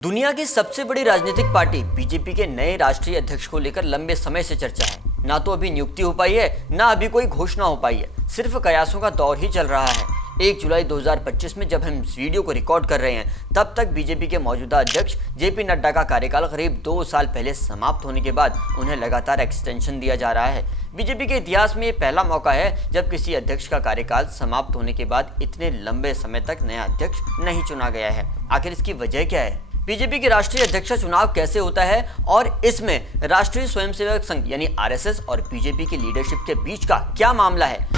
दुनिया की सबसे बड़ी राजनीतिक पार्टी बीजेपी के नए राष्ट्रीय अध्यक्ष को लेकर लंबे समय से चर्चा है। ना तो अभी नियुक्ति हो पाई है, ना अभी कोई घोषणा हो पाई है, सिर्फ कयासों का दौर ही चल रहा है। 1 जुलाई 2025 में जब हम इस वीडियो को रिकॉर्ड कर रहे हैं, तब तक बीजेपी के मौजूदा अध्यक्ष जेपी नड्डा का कार्यकाल करीब 2 साल पहले समाप्त होने के बाद उन्हें लगातार एक्सटेंशन दिया जा रहा है। बीजेपी के इतिहास में ये पहला मौका है जब किसी अध्यक्ष का कार्यकाल समाप्त होने के बाद इतने लंबे समय तक नया अध्यक्ष नहीं चुना गया है। आखिर इसकी वजह क्या है? बीजेपी के राष्ट्रीय अध्यक्ष चुनाव कैसे होता है और इसमें राष्ट्रीय स्वयंसेवक संघ यानी आरएसएस और बीजेपी की लीडरशिप के बीच का क्या मामला है?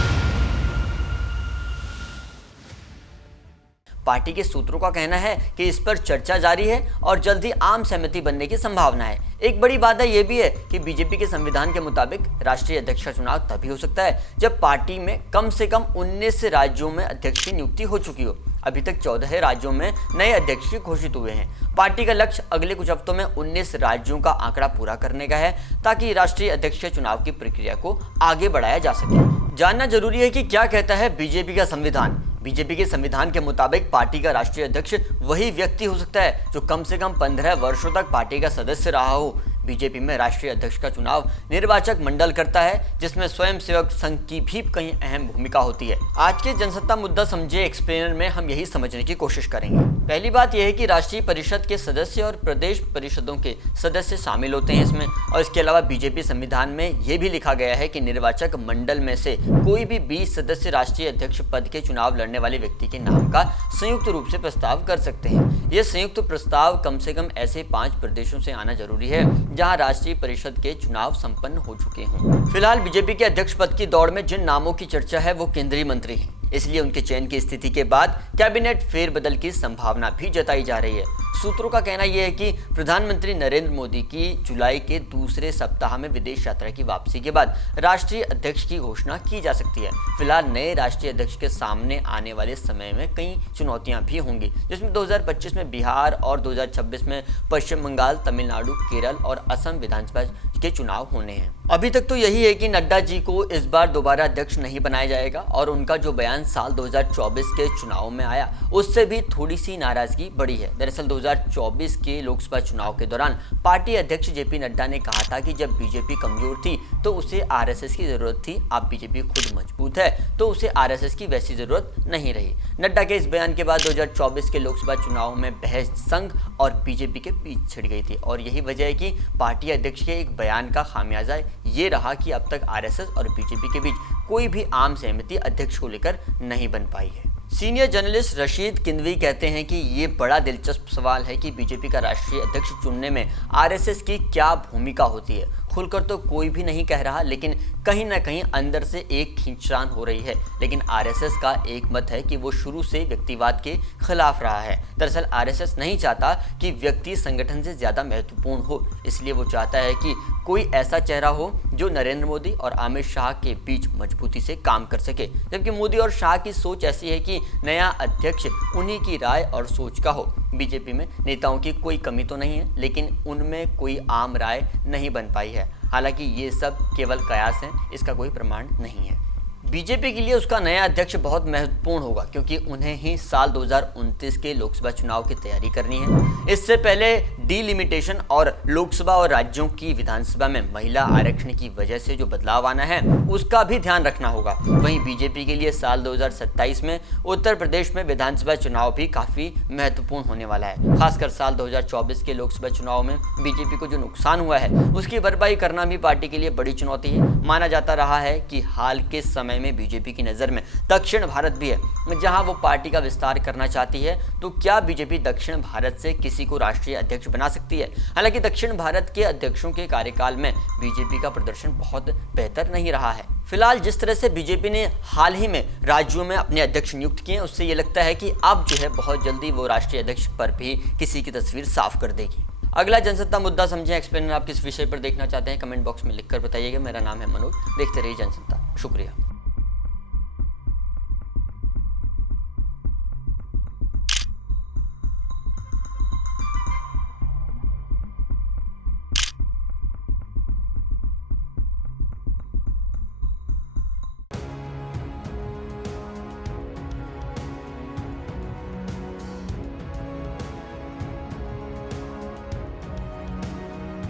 पार्टी के सूत्रों का कहना है कि इस पर चर्चा जारी है और जल्द ही आम सहमति बनने की संभावना है। एक बड़ी बात यह भी है कि बीजेपी के संविधान के मुताबिक राष्ट्रीय अध्यक्ष का चुनाव तभी हो सकता है जब पार्टी में कम से कम 19 राज्यों में अध्यक्ष की नियुक्ति हो चुकी हो। अभी तक 14 राज्यों में नए अध्यक्ष घोषित हुए हैं। पार्टी का लक्ष्य अगले कुछ हफ्तों में 19 राज्यों का आंकड़ा पूरा करने का है ताकि राष्ट्रीय अध्यक्ष चुनाव की प्रक्रिया को आगे बढ़ाया जा सके। जानना जरूरी है कि क्या कहता है बीजेपी का संविधान। बीजेपी के संविधान के मुताबिक पार्टी का राष्ट्रीय अध्यक्ष वही व्यक्ति हो सकता है जो कम से कम 15 वर्षों तक पार्टी का सदस्य रहा हो। बीजेपी में राष्ट्रीय अध्यक्ष का चुनाव निर्वाचक मंडल करता है, जिसमें स्वयंसेवक संघ की भी कहीं अहम भूमिका होती है। आज के जनसत्ता मुद्दा समझे एक्सप्लेनर में हम यही समझने की कोशिश करेंगे। पहली बात यह है कि राष्ट्रीय परिषद के सदस्य और प्रदेश परिषदों के सदस्य शामिल होते हैं इसमें, और इसके अलावा बीजेपी संविधान में यह भी लिखा गया है कि निर्वाचक मंडल में से कोई भी 20 सदस्य राष्ट्रीय अध्यक्ष पद के चुनाव लड़ने वाले व्यक्ति के नाम का संयुक्त रूप से प्रस्ताव कर सकते हैं। यह संयुक्त प्रस्ताव कम से कम ऐसे 5 प्रदेशों से आना जरूरी है जहां राष्ट्रीय परिषद के चुनाव संपन्न हो चुके हों। फिलहाल बीजेपी के अध्यक्ष पद की दौड़ में जिन नामों की चर्चा है वो केंद्रीय मंत्री हैं, इसलिए उनके चयन की स्थिति के बाद कैबिनेट फेरबदल की संभावना भी जताई जा रही है। सूत्रों का कहना यह है कि प्रधानमंत्री नरेंद्र मोदी की जुलाई के दूसरे सप्ताह में विदेश यात्रा की वापसी के बाद राष्ट्रीय अध्यक्ष की घोषणा की जा सकती है। फिलहाल नए राष्ट्रीय अध्यक्ष के सामने आने वाले समय में कई चुनौतियां भी होंगी, जिसमें 2025 में बिहार और 2026 में पश्चिम बंगाल, तमिलनाडु, केरल और असम विधानसभा के चुनाव होने हैं। अभी तक तो यही है कि नड्डा जी को इस बार दोबारा अध्यक्ष नहीं बनाया जाएगा और उनका जो बयान साल 2024 के चुनाव में आया उससे भी थोड़ी सी नाराजगी बढ़ी है। दरअसल 2024 के लोकसभा चुनाव के दौरान पार्टी अध्यक्ष जेपी नड्डा ने कहा था कि जब बीजेपी कमजोर थी तो उसे आरएसएस की जरूरत थी, अब बीजेपी खुद मजबूत है तो उसे आरएसएस की वैसी जरूरत नहीं रही। नड्डा के इस बयान के बाद 2024 के लोकसभा चुनाव में बहस संघ और बीजेपी के बीच छिड़ गई थी और यही वजह है कि पार्टी अध्यक्ष के एक बयान का खामियाजा ये रहा कि अब तक आरएसएस और बीजेपी के बीच कोई भी आम सहमति अध्यक्ष को लेकर नहीं बन पाई है। सीनियर जर्नलिस्ट रशीद किंदवी कहते हैं कि ये बड़ा दिलचस्प सवाल है कि बीजेपी का राष्ट्रीय अध्यक्ष चुनने में आरएसएस की क्या भूमिका होती है। खुलकर तो कोई भी नहीं कह रहा, लेकिन कहीं ना कहीं अंदर से एक खींचतान हो रही है। लेकिन आरएसएस का एक मत है कि वो शुरू से व्यक्तिवाद के खिलाफ रहा है। दरअसल आरएसएस नहीं चाहता कि व्यक्ति संगठन से ज्यादा महत्वपूर्ण हो, इसलिए वो चाहता है कि कोई ऐसा चेहरा हो जो नरेंद्र मोदी और अमित शाह के बीच मजबूती से काम कर सके। जबकि मोदी और शाह की सोच ऐसी है कि नया अध्यक्ष उन्हीं की राय और सोच का हो। बीजेपी में नेताओं की कोई कमी तो नहीं है, लेकिन उनमें कोई आम राय नहीं बन पाई है। हालांकि ये सब केवल कयास हैं, इसका कोई प्रमाण नहीं है। बीजेपी के लिए उसका नया अध्यक्ष बहुत महत्वपूर्ण होगा क्योंकि उन्हें ही साल 2029 के लोकसभा चुनाव की तैयारी करनी है। इससे पहले डिलिमिटेशन और लोकसभा और राज्यों की विधानसभा में महिला आरक्षण की वजह से जो बदलाव आना है उसका भी ध्यान रखना होगा। वहीं बीजेपी के लिए साल 2027 में उत्तर प्रदेश में विधानसभा चुनाव भी काफी महत्वपूर्ण होने वाला है। खासकर साल 2024 के लोकसभा चुनाव में बीजेपी को जो नुकसान हुआ है उसकी भरपाई करना भी पार्टी के लिए बड़ी चुनौती है। माना जाता रहा है कि हाल के समय में बीजेपी की नजर में दक्षिण भारत भी है जहां वो पार्टी का विस्तार करना चाहती है। तो क्या बीजेपी दक्षिण भारत से किसी को राष्ट्रीय अध्यक्ष बना सकती है? हालांकि दक्षिण भारत के अध्यक्षों के कार्यकाल में बीजेपी का प्रदर्शन बहुत बेहतर नहीं रहा है। फिलहाल जिस तरह से बीजेपी ने हाल ही में राज्यों में अपने अध्यक्ष नियुक्त किए, उससे ये लगता है कि अब जो है बहुत जल्दी वो राष्ट्रीय अध्यक्ष पर भी किसी की तस्वीर साफ कर देगी। अगला जनसत्ता मुद्दा समझें एक्सप्लेनर आप किस विषय पर देखना चाहते हैं कमेंट बॉक्स में लिखकर बताइएगा। मेरा नाम है मनोज, देखते रहिए जनसत्ता। शुक्रिया।